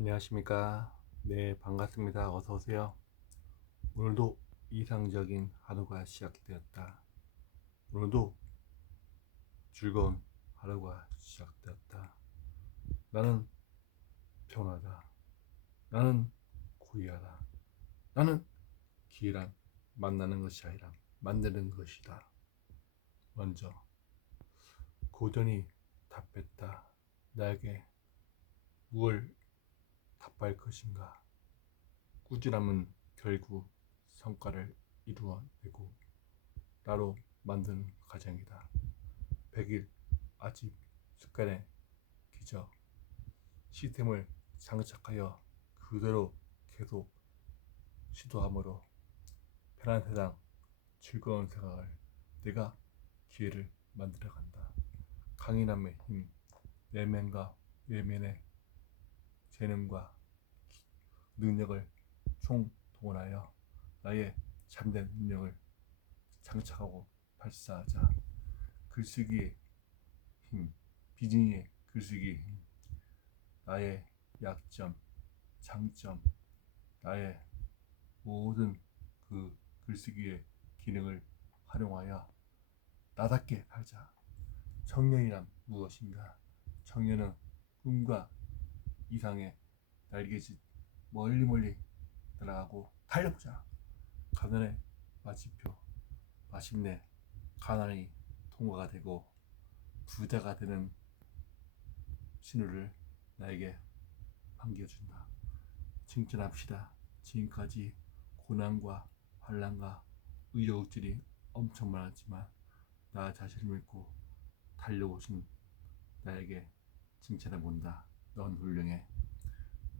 안녕하십니까. 네, 반갑습니다. 어서 오세요. 오늘도 이상적인 하루가 시작이 되었다. 오늘도 즐거운 하루가 시작되었다. 나는 평화다. 나는 고귀하다. 나는 기회란 만나는 것이 아니라 만드는 것이다. 먼저 고전이 답했다. 나에게 무엇을 답할 것인가? 꾸준함은 결국 성과를 이루어내고 나로 만드는 과정이다. 100일 아직 습관의 기적 시스템을 장착하여 그대로 계속 시도함으로 편한 세상, 즐거운 생활을 내가 기회를 만들어간다. 강인함의 힘, 내면과 외면의 재능과 능력을 총동원하여 나의 참된 능력을 장착하고 발사하자. 글쓰기의 힘, 비즈니의 글쓰기의 힘, 나의 약점, 장점, 나의 모든 그 글쓰기의 기능을 활용하여 나답게 살자. 청년이란 무엇인가? 청년은 꿈과 이상의 날개짓 멀리 멀리 날아가고 달려보자. 가난의 마침표, 마침내 가난이 통과가 되고 부자가 되는 신호를 나에게 반겨준다. 칭찬합시다. 지금까지 고난과 환난과 의욕질이 엄청 많았지만 나 자신을 믿고 달려오신 나에게 칭찬해본다. 넌 훌륭해.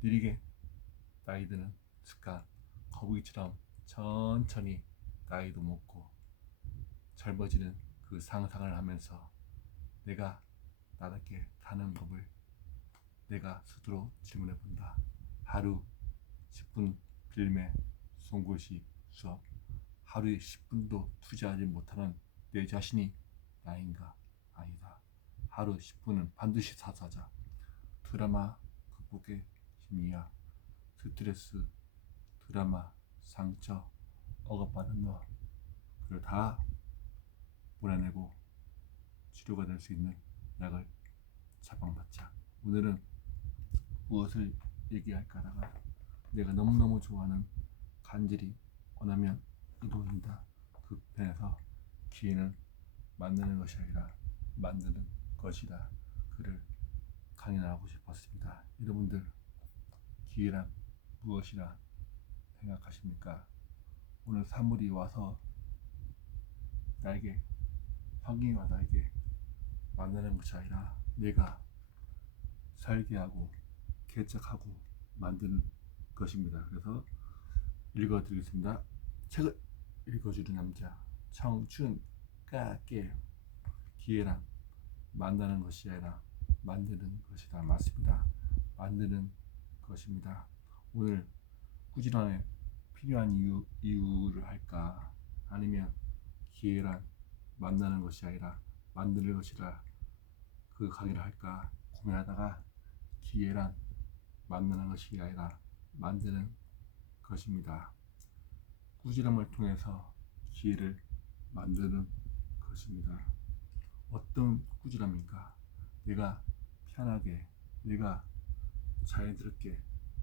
느리게 나이 드는 습관, 거북이처럼 천천히 나이도 먹고 젊어지는 그 상상을 하면서 내가 나답게 사는 법을 내가 스스로 질문해 본다. 하루 10분 필름의 송글씨 수업. 하루에 10분도 투자하지 못하는 내 자신이 나인가? 아니다. 하루 10분은 반드시 사수하자. 드라마 극복의 심리야. 스트레스, 드라마, 상처, 억압받은 너, 그걸 다 몰아내고 치료가 될 수 있는 약을 처방받자. 오늘은 무엇을 얘기할까 하다가 내가 너무너무 좋아하는 간절히 원하면 이루어진다. 그 편에서 기회는 만드는 것이 아니라 만드는 것이다. 그를 강연하고 싶었습니다. 여러분들 기회란 무엇이라 생각하십니까? 오늘 사물이 와서 나에게 환경이 와 나에게 만나는 것이 아니라 내가 설계하고 개척하고 만드는 것입니다. 그래서 읽어드리겠습니다. 책을 읽어주는 남자 청춘 까깨. 기회란 만나는 것이 아니라 만드는 것이다. 맞습니다. 만드는 것입니다. 오늘 꾸준함에 필요한 이유를 할까? 아니면 기회란 만나는 것이 아니라 만드는 것이라 그 강의를 할까 고민하다가 기회란 만나는 것이 아니라 만드는 것입니다. 꾸준함을 통해서 기회를 만드는 것입니다. 어떤 꾸준함인가? 내가 편하게, 내가 자연스럽게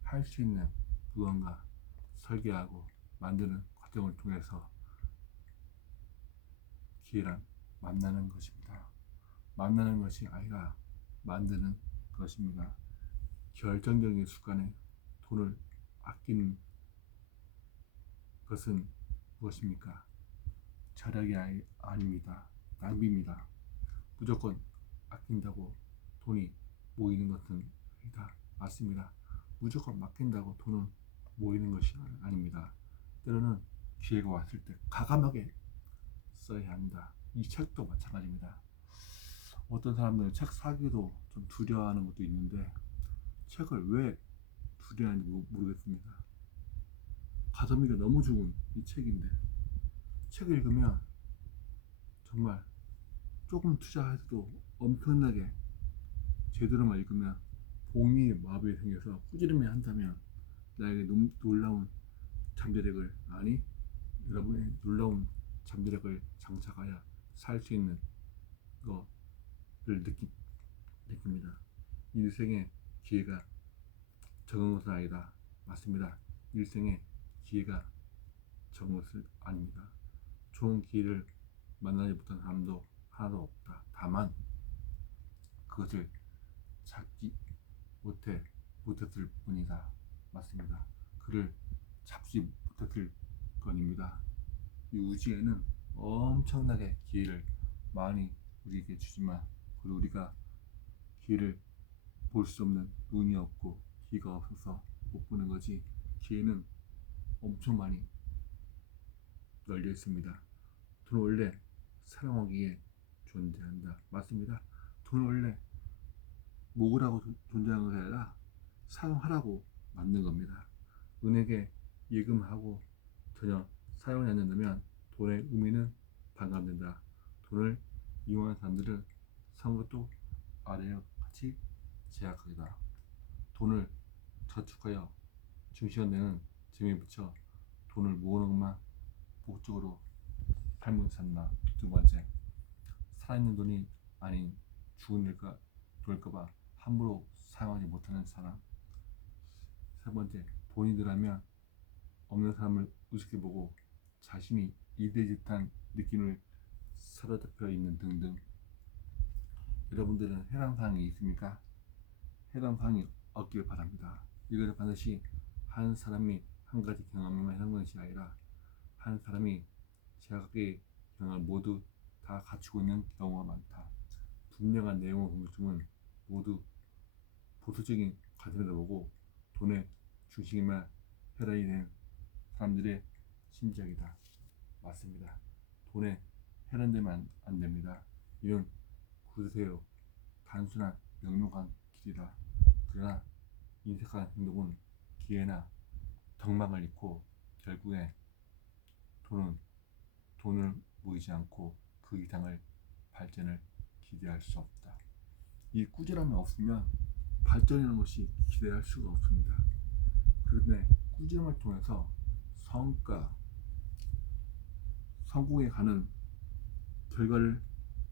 할 수 있는 무언가 설계하고 만드는 과정을 통해서 기회란 만나는 것입니다. 만나는 것이 아니라 만드는 것입니다. 결정적인 습관에 돈을 아끼는 것은 무엇입니까? 절약이 아닙니다. 낭비입니다. 무조건 아낀다고 돈이 모이는 것은 아니다. 맞습니다. 무조건 맡긴다고 돈은 모이는 것이 아닙니다. 때로는 기회가 왔을 때 과감하게 써야 한다. 이 책도 마찬가지입니다. 어떤 사람들은 책 사기도 좀 두려워하는 것도 있는데 책을 왜 두려워하는지 모르겠습니다. 가성비가 너무 좋은 이 책인데 책 읽으면 정말 조금 투자해도 엄청나게 제대로만 읽으면 옹이 마법이 생겨서 꾸지람이 한다면 나에게 놀라운 잠재력을 아니 여러분의 놀라운 잠재력을 장착하여 살 수 있는 것을 느낍니다. 일생의 기회가 적은 것은 아니다. 맞습니다. 일생의 기회가 적은 것은 아닙니다. 좋은 기회를 만나지 못한 사람도 하나도 없다. 다만 그것을 찾지 못했을 뿐이다. 맞습니다. 그를 잡지 못했을 뿐입니다. 이 우주에는 엄청나게 기회를 많이 우리에게 주지만 그리고 우리가 기회를 볼 수 없는 눈이 없고 귀가 없어서 못 보는 거지 기회는 엄청 많이 널려 있습니다. 돈은 원래 사랑하기에 존재한다. 맞습니다. 돈은 원래 먹으라고 존재하는 것이 아니라 사용하라고 만든 겁니다. 은행에 예금하고 전혀 사용하지 않는다면 돈의 의미는 반감된다. 돈을 이용하는 사람들은 상것도 아래와 같이 제약하기다. 돈을 저축하여 중시한 데는 재미에 붙여 돈을 모으는 것만 목적으로 삶을 산다. 두 번째, 살아있는 돈이 아닌 죽은 돈일까봐 함부로 사용하지 못하는 사람. 세 번째, 돈이 들어가면 없는 사람을 우습게 보고 자신이 이대짓한 느낌을 사로잡혀 있는 등등. 여러분들은 해당 사항이 있습니까? 해당 사항이 없길 바랍니다. 이것은 반드시 한 사람이 한 가지 경험에만 하는 것이 아니라 한 사람이 제각각의 경험을 모두 다 갖추고 있는 경우가 많다. 분명한 내용을 보면 모두 보수적인 관점에서 보고 돈의 중심에만 혈안이 된 사람들의 심지이다. 맞습니다. 돈에 혈안되면 안 됩니다. 이건 굳으세요. 단순한 명료한 길이다. 그러나 인색한 행동은 기회나 덕망을 잃고 결국에 돈을 모이지 않고 그 이상을 발전을 기대할 수 없다. 이 꾸준함이 없으면 발전이라는 것이 기대할 수가 없습니다. 그런데 꾸준함을 통해서 성공에 가는 결과를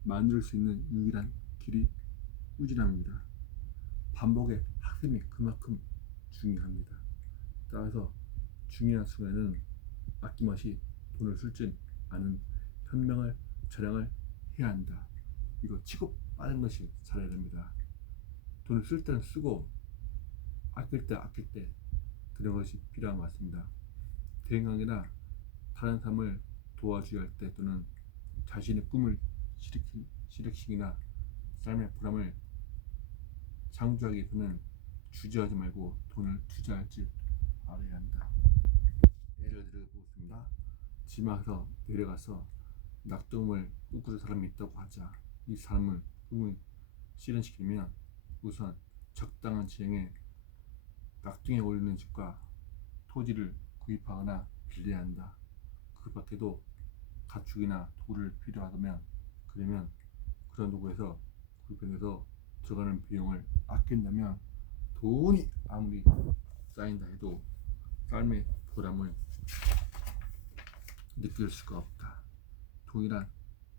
만들 수 있는 유일한 길이 꾸준함입니다. 반복의 학습이 그만큼 중요합니다. 따라서 중요한 순간에는 아낌없이 돈을 쓸지 않은 현명을 절약을 해야 한다. 이거 치고 빠진 것이 잘해야 됩니다. 돈을 쓸 때는 쓰고 아낄 때 그런 것이 필요한 것 같습니다. 대인관계나 다른 사람을 도와줘야 할 때 또는 자신의 꿈을 실행시키나 삶의 보람을 창조하기 위해서는 주저하지 말고 돈을 투자할 줄 알아야 한다. 예를 들어보겠습니다. 지마에서 내려가서 낙동을 꿈꾸는 사람이 있다고 하자. 이 사람은 꿈을 실현시키려면 우선 적당한 지형에 낙동에 어울리는 집과 토지를 구입하거나 빌려야 한다. 그 밖에도 가축이나 도구를 필요하다면 그러면 그런 도구에서 구입해서 들어가는 비용을 아낀다면 돈이 아무리 쌓인다 해도 삶의 보람을 느낄 수가 없다. 돈이란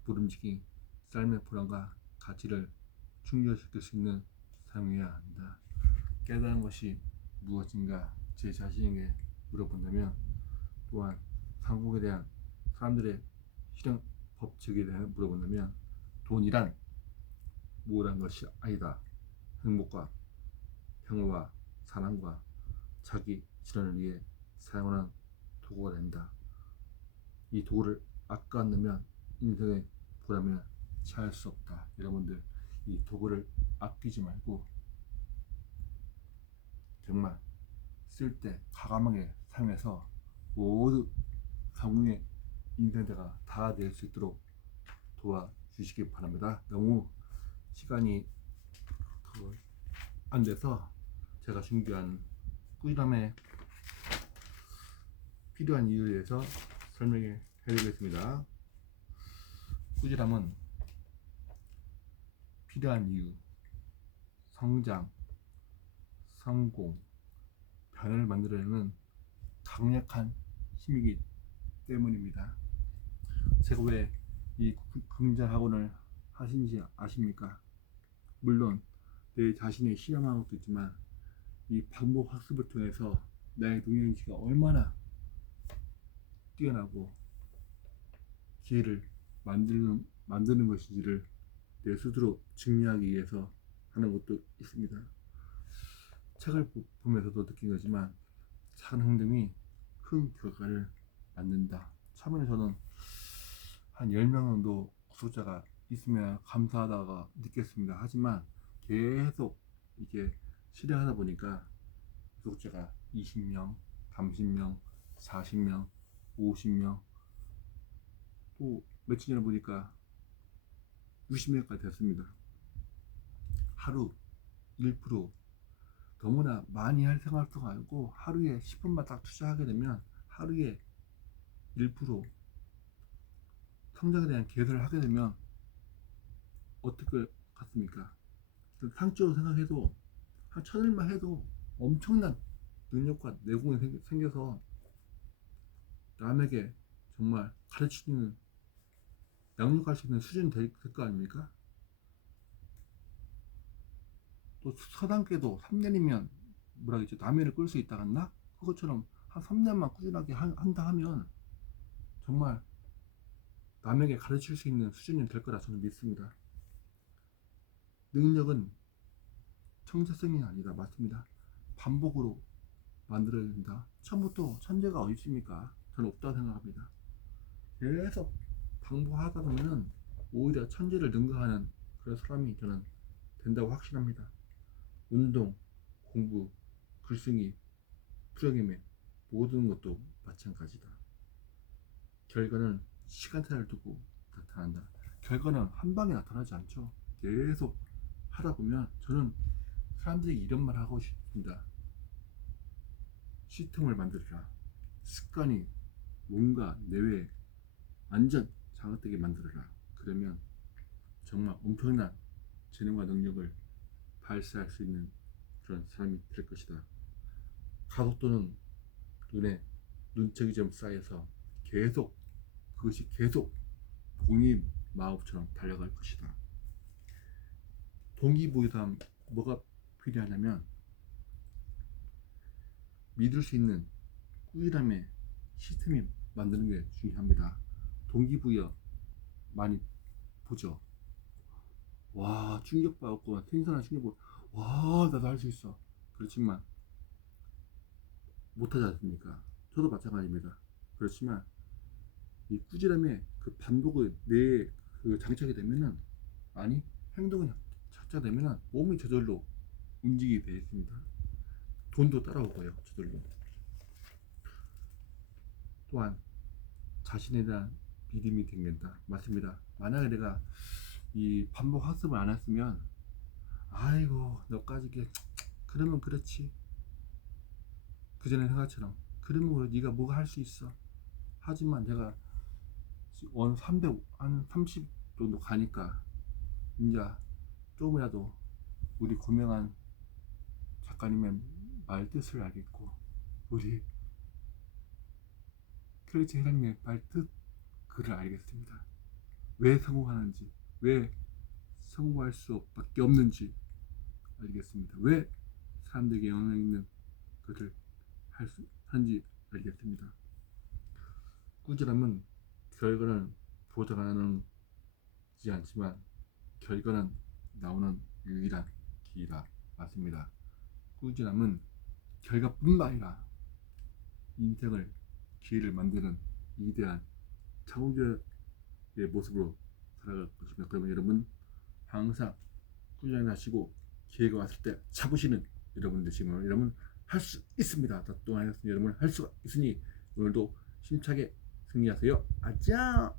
보름직이 삶의 보람과 가치를 충족시킬 수 있는 삶이어야 한다. 깨달은 것이 무엇인가 제 자신에게 물어본다면 또한 한국에 대한 사람들의 실행 법칙에 대해 물어본다면 돈이란 무엇한 것이 아니다. 행복과 평화와 사랑과 자기 실현을 위해 사용하는 도구가 된다. 이 도구를 아껴안으면 인생의 보람을 취할 수 없다. 여러분들 이 도구를 아끼지 말고 정말 쓸 때 과감하게 사용해서 모두 성공의 인생대가 다 될 수 있도록 도와주시기 바랍니다. 너무 시간이 안 돼서 제가 준비한 꾸준함에 필요한 이유에 대해서 설명해 드리겠습니다. 꾸준함은 필요한 이유, 성장, 성공, 변화를 만들어내는 강력한 힘이기 때문입니다. 제가 왜 이 금전 학원을 하신지 아십니까? 물론 내 자신의 실험하는 것도 있지만 이 반복 학습을 통해서 나의 능력치가 얼마나 뛰어나고 기회를 만드는 것인지를 내 스스로 증명하기 위해서 하는 것도 있습니다. 책을 보면서도 느낀 거지만 작은 행동이 큰 결과를 만든다. 처음에 저는 한 10명 정도 구독자가 있으면 감사하다가 느꼈습니다. 하지만 계속 이게 실행하다 보니까 구독자가 20명, 30명, 40명, 50명, 또 며칠 전에 보니까 60명까지 됐습니다. 하루 1%, 너무나 많이 할 생각도 아니고 하루에 10분만 딱 투자하게 되면 하루에 1% 성장에 대한 계획을 하게 되면 어떨 것 같습니까? 상적으로 생각해도 한 1000일만 해도 엄청난 능력과 내공이 생겨서 남에게 정말 가르치는, 양육할 수 있는 수준이 될 거 아닙니까? 또 서당계도 3년이면 뭐라겠죠, 남해를 끌 수 있다 갔나? 그것처럼 한 3년만 꾸준하게 한다 하면 정말 남에게 가르칠 수 있는 수준이 될 거라 저는 믿습니다. 능력은 청재성이 아니다. 맞습니다. 반복으로 만들어야 된다. 처음부터 천재가 어디 있습니까? 저는 없다고 생각합니다. 계속 반복하다 보면은 오히려 천재를 능가하는 그런 사람이 저는 된다고 확신합니다. 운동, 공부, 글쓰기, 프로그래밍 모든 것도 마찬가지다. 결과는 시간차를 두고 나타난다. 결과는 한 방에 나타나지 않죠. 계속 하다 보면 저는 사람들이 이런 말 하고 싶습니다. 시스템을 만들어라. 습관이 몸과 뇌에 완전 자극되게 만들어라. 그러면 정말 엄청난 재능과 능력을 발휘할 수 있는 그런 사람이 될 것이다. 가속도는 눈에 눈책이 좀 쌓여서 그것이 계속 독립 마법처럼 달려갈 것이다. 동기부여다 뭐가 필요하냐면 믿을 수 있는 꾸준함의 시스템이 만드는 게 중요합니다. 동기부여 많이 보죠. 와, 충격받고 생선한 충격받고, 와, 나도 할 수 있어. 그렇지만 못하지 않습니까? 저도 마찬가지입니다. 그렇지만 이 꾸준함의 그 반복을 뇌에 그 장착이 되면은, 아니 행동이 장착되면은 몸이 저절로 움직이게 되어 있습니다. 돈도 따라오고요, 저절로. 또한 자신에 대한 믿음이 생긴다. 맞습니다. 만약에 내가 이 반복 학습을 안 했으면, 아이고 너까지 그러면 그렇지, 그 전에 생각처럼 그러면 네가 뭐가 할 수 있어. 하지만 내가 원 300, 한 30 정도 가니까 이제 조금이라도 우리 고명한 작가님의 말 뜻을 알겠고, 우리 클리치 회장님의 말뜻 그를 알겠습니다. 왜 성공하는지, 왜 성공할 수밖에 없는지 알겠습니다. 왜 사람들에게 영향 있는 것을 하는지 알겠습니다. 꾸준함은 결과는 보장하지 않지만 결과는 나오는 유일한 길이다. 맞습니다. 꾸준함은 결과뿐만 아니라 인생을, 기회를 만드는 위대한 창조의 모습으로 살아갈 것입니다. 그러면 여러분 항상 꾸준히 하시고 기회가 왔을 때 잡으시는 여러분 되시면 여러분 할 수 있습니다. 더 동안 하셨으니 여러분 할 수가 있으니 오늘도 힘차게 승리하세요. 아짜.